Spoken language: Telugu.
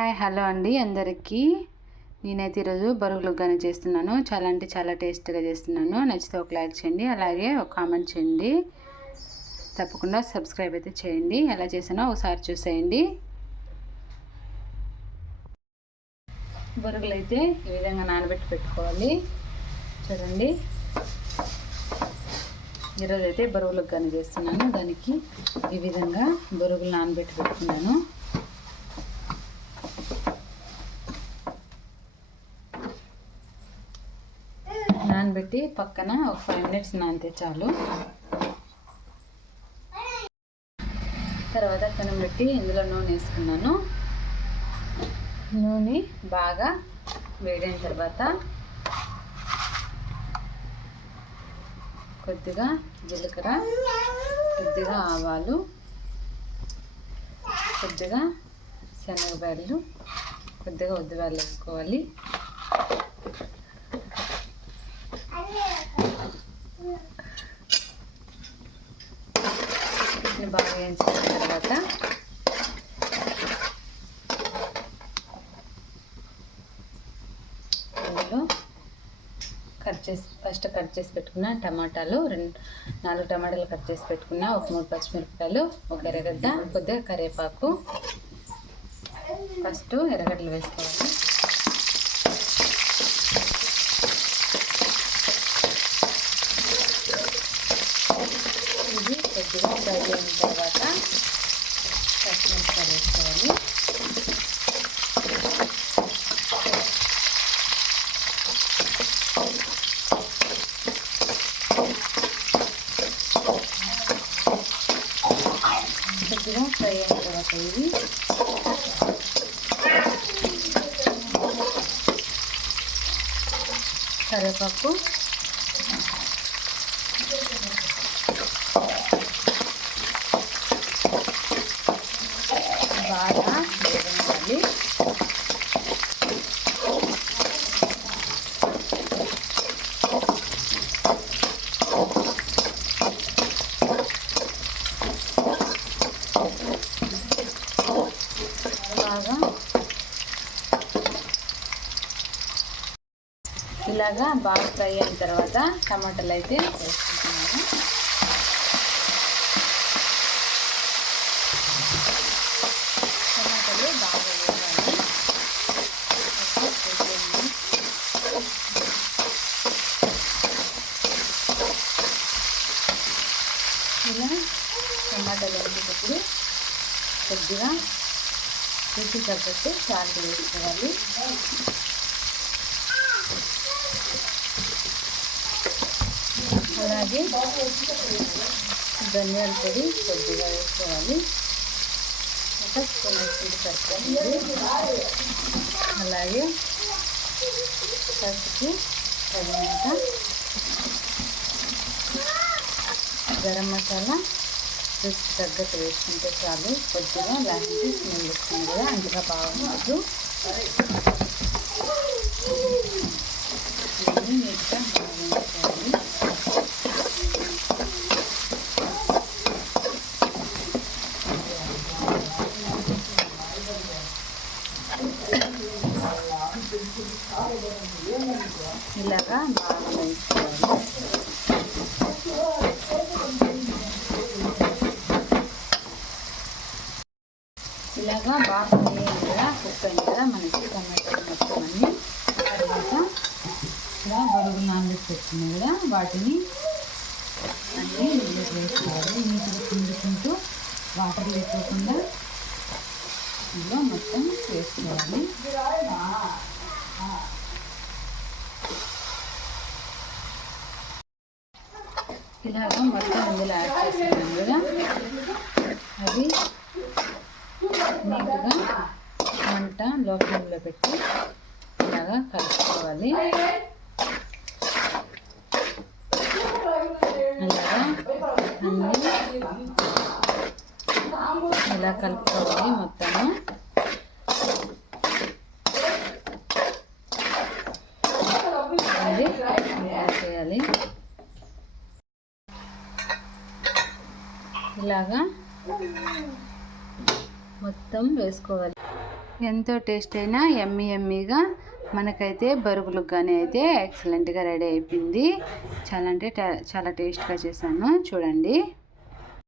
హాయ్ హలో అండి అందరికీ. నేనైతే ఈరోజు బరువులు ఉగ్గాని చేస్తున్నాను. చాలా అంటే చాలా టేస్ట్గా చేస్తున్నాను. నచ్చితే ఒక లైక్ చేయండి, అలాగే ఒక కామెంట్ చేయండి. తప్పకుండా సబ్స్క్రైబ్ అయితే చేయండి. ఎలా చేసానో ఒకసారి చూసేయండి. బరుగులు అయితే ఈ విధంగా నానబెట్టి పెట్టుకోవాలి. చూడండి, ఈరోజు అయితే బరుగులు ఉగ్గాని చేస్తున్నాను. దానికి ఈ విధంగా బరుగులు నానబెట్టి పెట్టుకున్నాను. నానబెట్టి పక్కన ఒక 5 minutes నానితే చాలు. తర్వాత పెనం పెట్టి ఇందులో నూనె వేసుకున్నాను. నూనె బాగా వేడైన తర్వాత కొద్దిగా జీలకర్ర, కొద్దిగా ఆవాలు, కొద్దిగా శనగపాయలు, కొద్దిగా ఉద్దిపాయలు వేసుకోవాలి. బాగా వేయించిన తర్వాత ఇందులో ఫస్ట్ కట్ చేసి పెట్టుకున్న టమాటాలు 4 టమాటాలు కట్ చేసి పెట్టుకున్న, ఒక 3 పచ్చిమిరపకాయలు, ఒక ఎర్రగడ్డ, కొద్దిగా కరివేపాకు. ఫస్ట్ ఎర్రగడ్డలు వేసుకోవాలి. ఇది కొద్దిగా ఫ్రై అయిన తర్వాత పచ్చిమిరపకాయలు వేసుకోవాలి. కొద్దిగా ఫ్రై అయిన తర్వాత ఇది కరివేపాకు, బాగా వేగనివ్వాలి. ఇలాగా బాగా ఫ్రై అయిన తర్వాత టమాటాలు అయితే వేసుకుంటున్నాను. టమాటాలు బాగా వేయాలి. ఇలా టమాటాలు వేసేటప్పుడు కొద్దిగా రుచి తగ్గట్టు సాల్ట్ వేసుకోవాలి. అలాగే ధనియాల పొడి కొద్దిగా వేసుకోవాలి. ఒక స్పూన్ వేసుకుంటే సరిపోతుంది. అలాగే పసుపు తగినంత, గరం మసాలా రుచి తగ్గట్టు వేసుకుంటే చాలు. కొద్దిగా లాంటి స్మెల్ వస్తుంది కదా, అంతగా బాగుండదు. నీట్గా బాగుంటుంది. ఇలాగా బాగా వేసుకోవాలి. ఇలాగా బాగా వేయాలి కదా, కుక్ అయింది కదా మనకి టమాటాలు మొత్తం అన్నీ. తర్వాత ఇలా బరుగులు నానబెట్టి పెట్టుకున్నాయి కదా, వాటిని అన్నీ ఇందులోకి వేసుకోవాలి. నీట్గా పిండుకుంటూ వాటర్ లేకోకుండా ఇందులో మొత్తం వేసుకోవాలి. ఇలాగా మొత్తం ఇందులో యాడ్ చేస్తున్నాం కదా, అది నీట్గా మంట లో ఫ్లేమ్లో పెట్టి ఇలాగా కలుపుకోవాలి. అలాగా అన్నీ ఇలా కలుపుకోవాలి మొత్తము. చేయాలి. ఇలాగా మొత్తం వేసుకోవాలి. ఎంతో టేస్ట్ అయినా ఎమ్మీగా మనకైతే బరుగులకు కానీ అయితే ఎక్సలెంట్గా రెడీ అయిపోయింది. చాలా అంటే చాలా టేస్ట్గా చేశాను చూడండి.